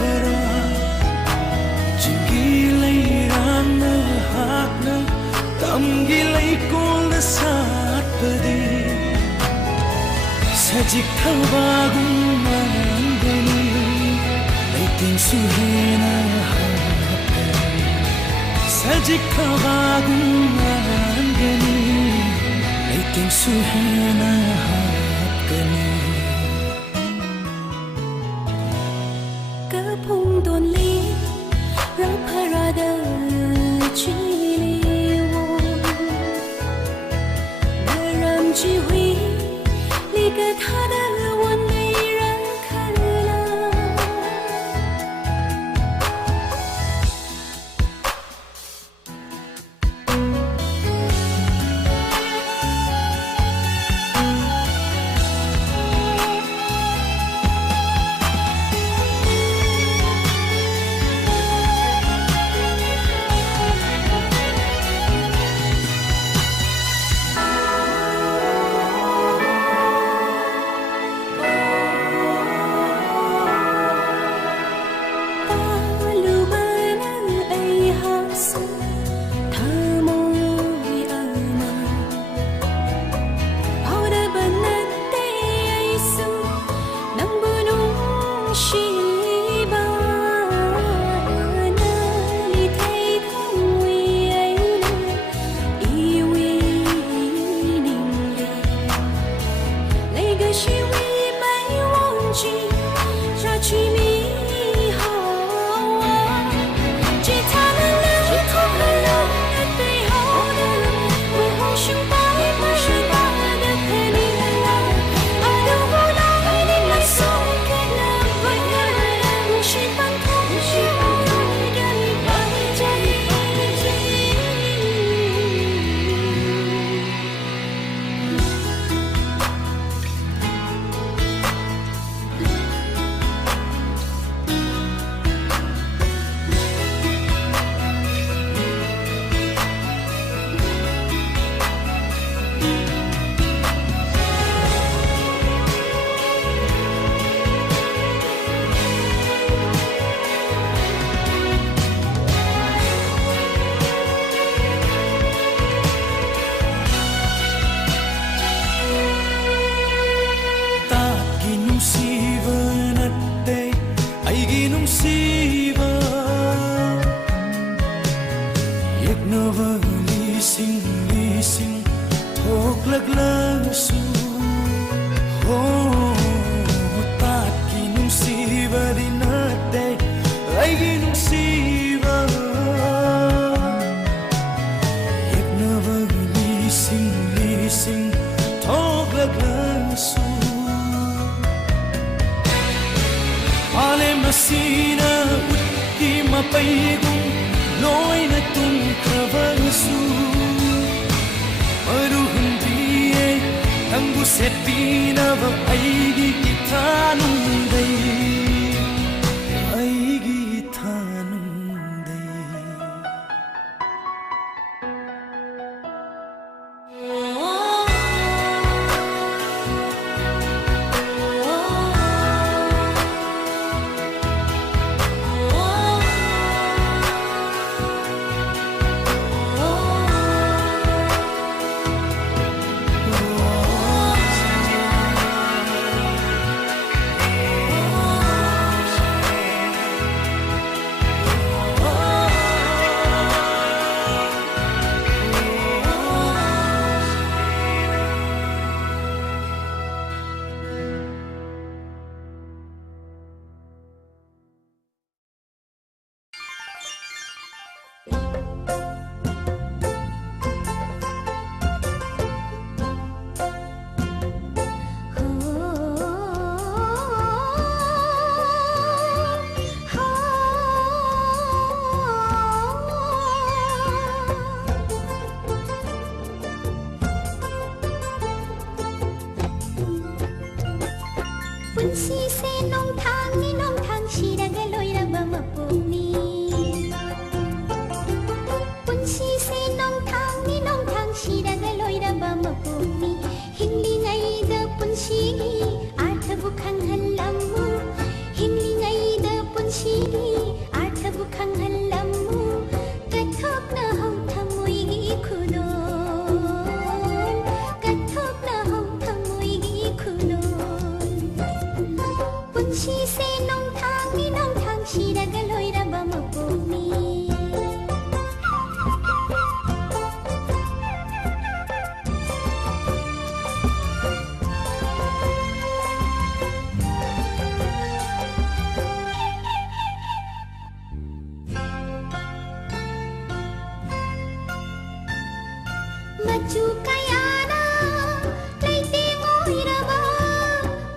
vỡ chừng ghi lấy rang na hát na tâm ghi lấy con na sát bờ đi sa chích thâu ba gung man beni lấy tiếng su he na hát sa chích thâu ba gung man beni lấy tiếng su he na hát Phung đồn lý rắc para đờ chi li wo đờ ram chi huy li cả tha đờ won li răng khăn la Sina utti ma paigung noi na tung kravasu maruhun diye tangu sepina va aigi kithanum dai aigi thanum dai Machu kayana leite ngoiraba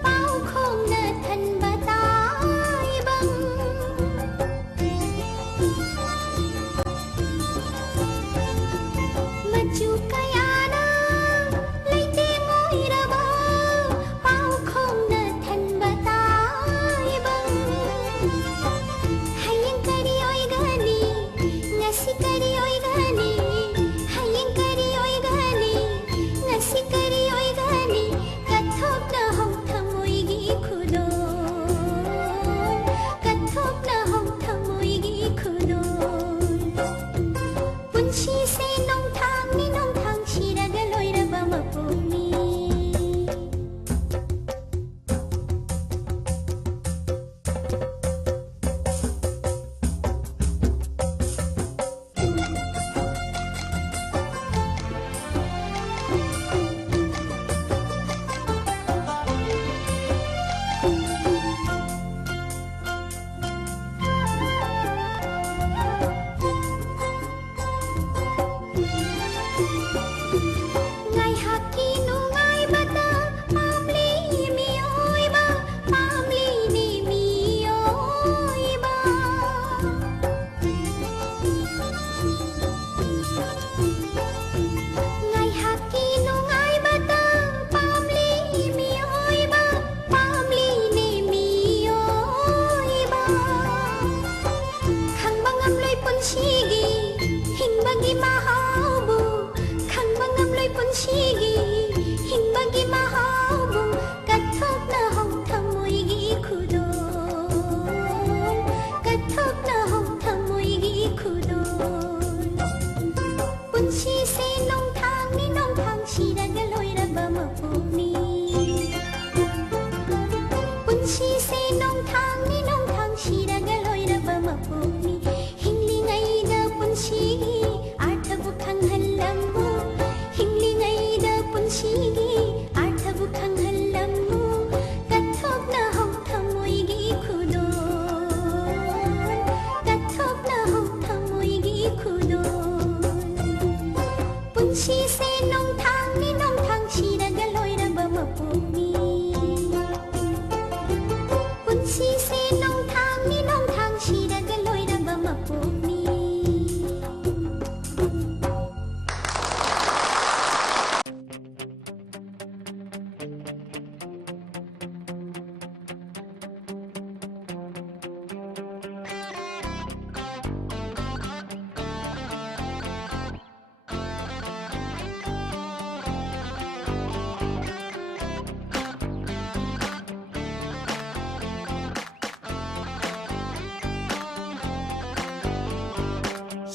pau khong na than batai bang Machu kayana leite ngoiraba pau khong na than batai bang Hayang kari oigani ngasi kari oigani Hayang kari oigani ngasi kari oigani kathok na hong thamoigi khudon kathok na hong thamoigi khudon punchi se nong thang shiraga loiraba mapuni Ngai haki nu ngai bata pamli mi oi ba pamli ni mi oi ba Ngai haki nu ngai bata pamli mi oi ba pamli ni mi oi ba Khang bangam loi punchigi hing bagi mahabu Khang bangam loi punchigi hing bagi mahabu kathok na hong thamoigi khudon kathok na hong thamoigi khudon punchi se nong thang shiraga loiraba mapuni punchi se nong thang shiraga loiraba mapuni hinglingai da punchigi arthabu khanghallamu hinglingai da punchigi arthabu khanghallamu kathok na hong thamoigi khudon kathok na hong thamoigi khudon punchi se nong thang shiraga loiraba mapuni punchi se nong thang shiraga loiraba mapuni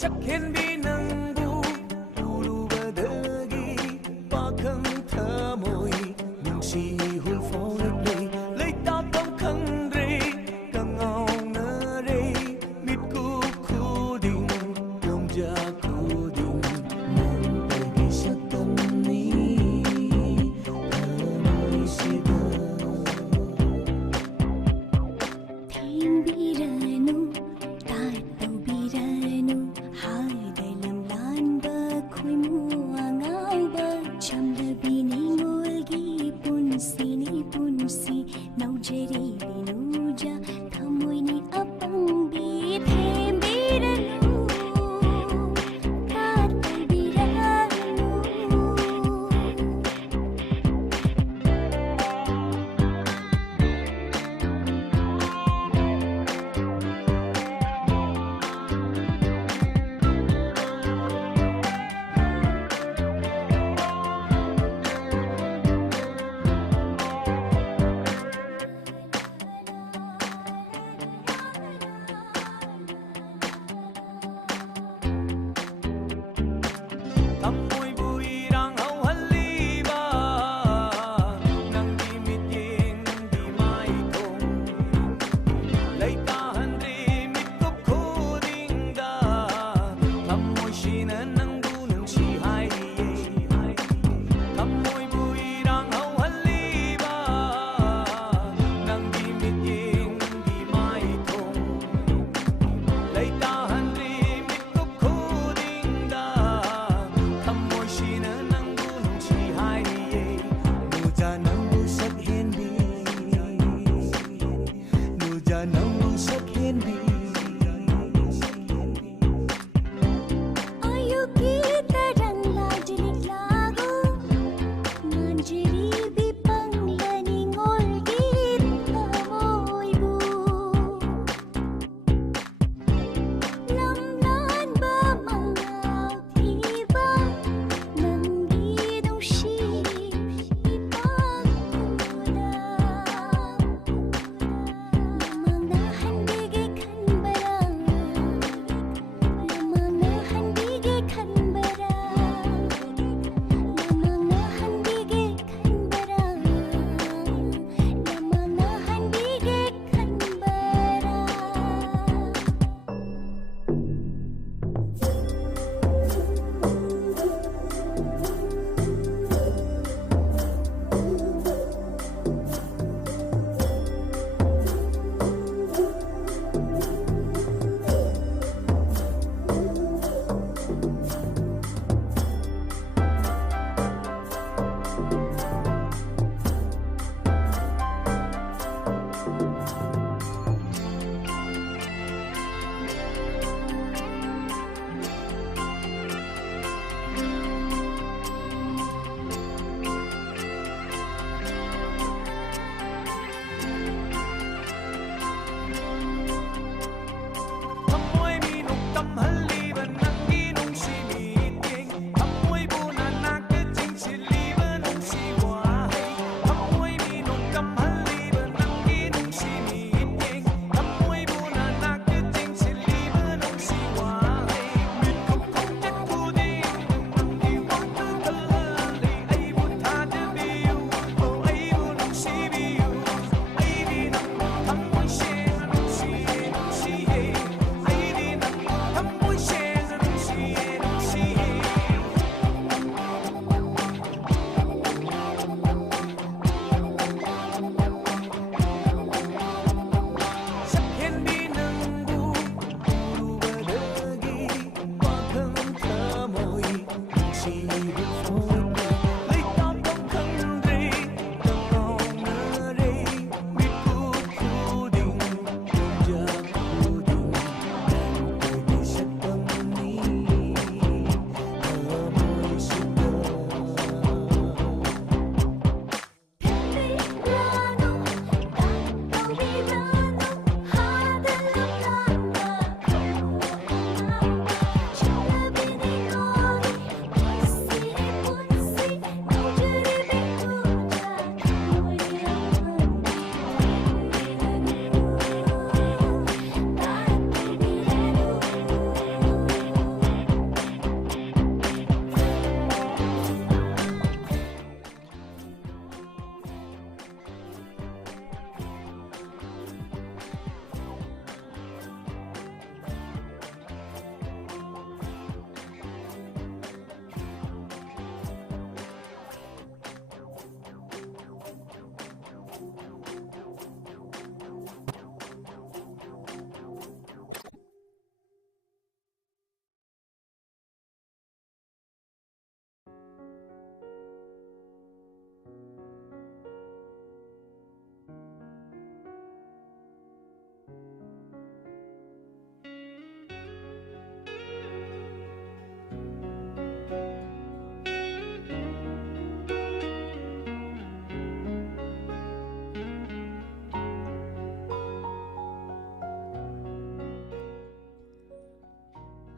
Sakhenbi nangbu urubadagi pakhang thamoi nungsi hulfonglei leitap tong khangre kangau na re mitku khuding longja khuding nang pagi satamni thamoi sida Thimbiranu tai taubiranu hai dai lam lan ba khoi mu angau ba chamdabi ni ngolgi punsi nau jeri binuja thamoi ni apang bi thimbiranu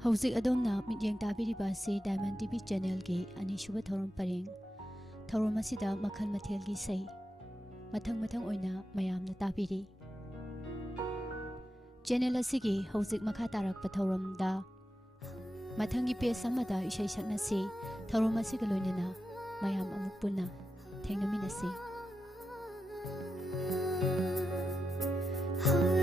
Hauzik adomna midyeng tabiriba si Diamond TV channel gi ani shuba thorom pareng thorom asida makhal mathel gi sei mathang oina mayamna tabiri channel asigi hauzik makha tarak pathorom da mathangi pe samada ishai sakna si thorom asiga loinana mayam amuk punna thengnamina si Hãy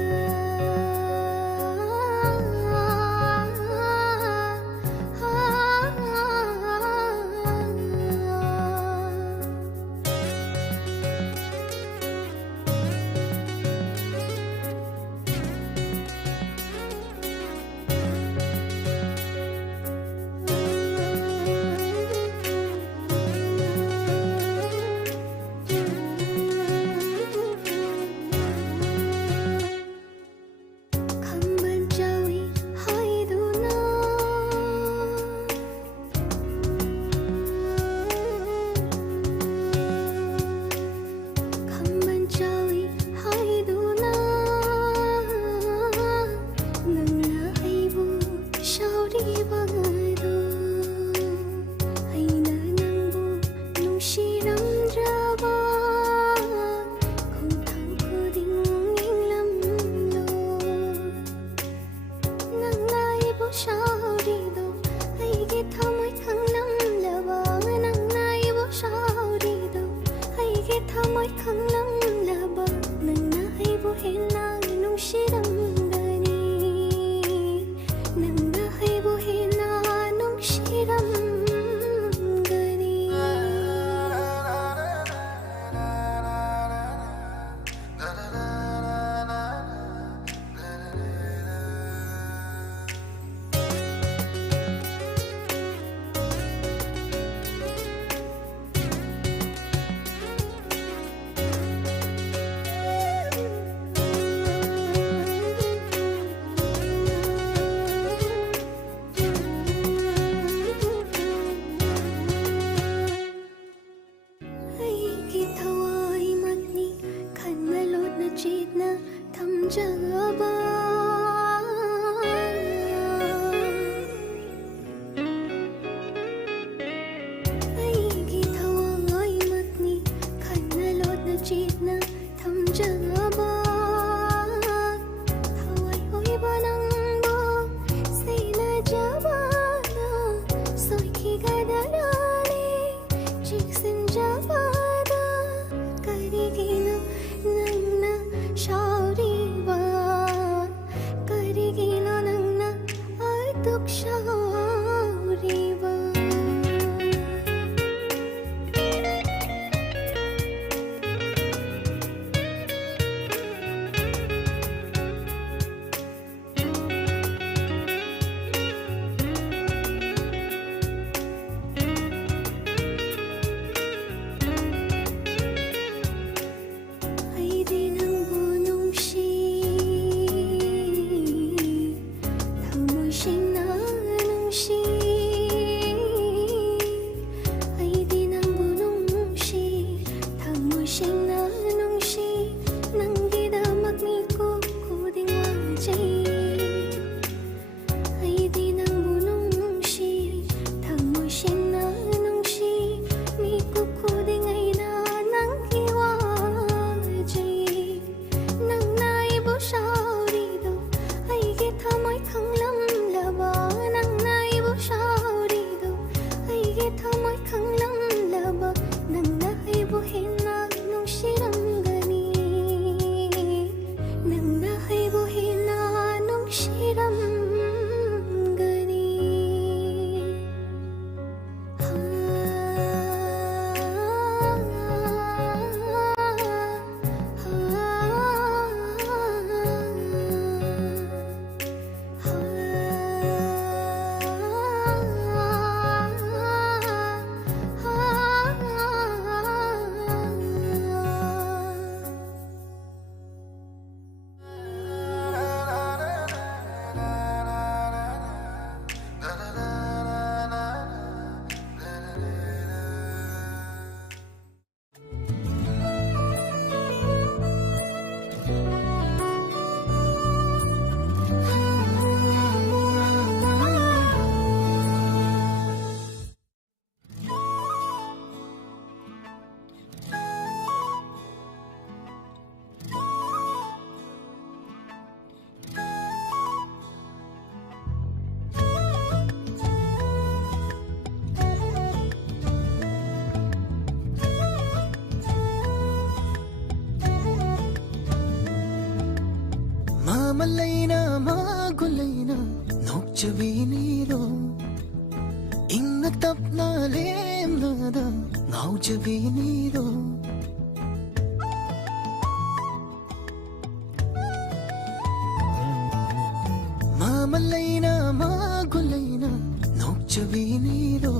subscribe cho kênh Ghiền Mì Gõ để không bỏ lỡ Mamalena magulena nokchabiniro Inna tapna lemnada ngaujabiniro Mamalena magulena nokchabiniro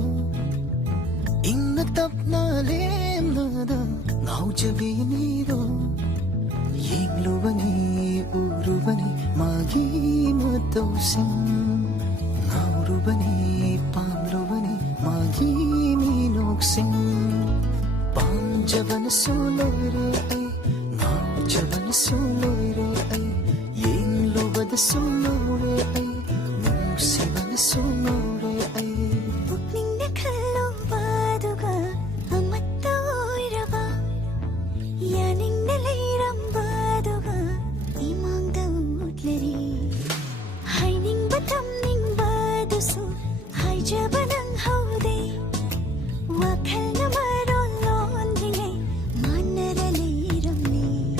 Inna tapna lemnada ngaujabiniro Yenglubani urubani magi matausin Ngaurubani pamlubani magi minoksin Pamjaban suloire ay ngaujaban suloire ay Yenglubad sulore ay musiban sulore ay Pukning nakalumbaduga amatta oiraba Yaning nalairambaduga imangda utlari Haining batamning badusu haijabanang haude Wakhal na marolon dingay manaraliramni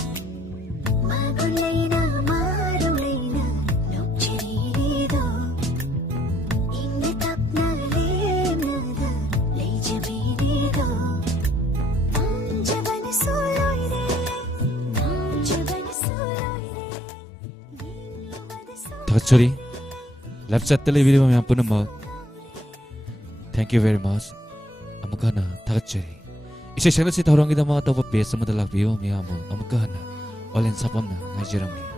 Magulay na marulay na nokchirido Initap na lemnada layjabinido Jaban suloy re jaban suloy re 덕철이 랩샷 텔레비디오 몇 분은 뭐 Thank you very much. 아무거나 덕철이 이제 샤르시 더렁이다 마다 뭐 베스 모델 락비오 미야모 아무거나 얼른 사범나 나지랑니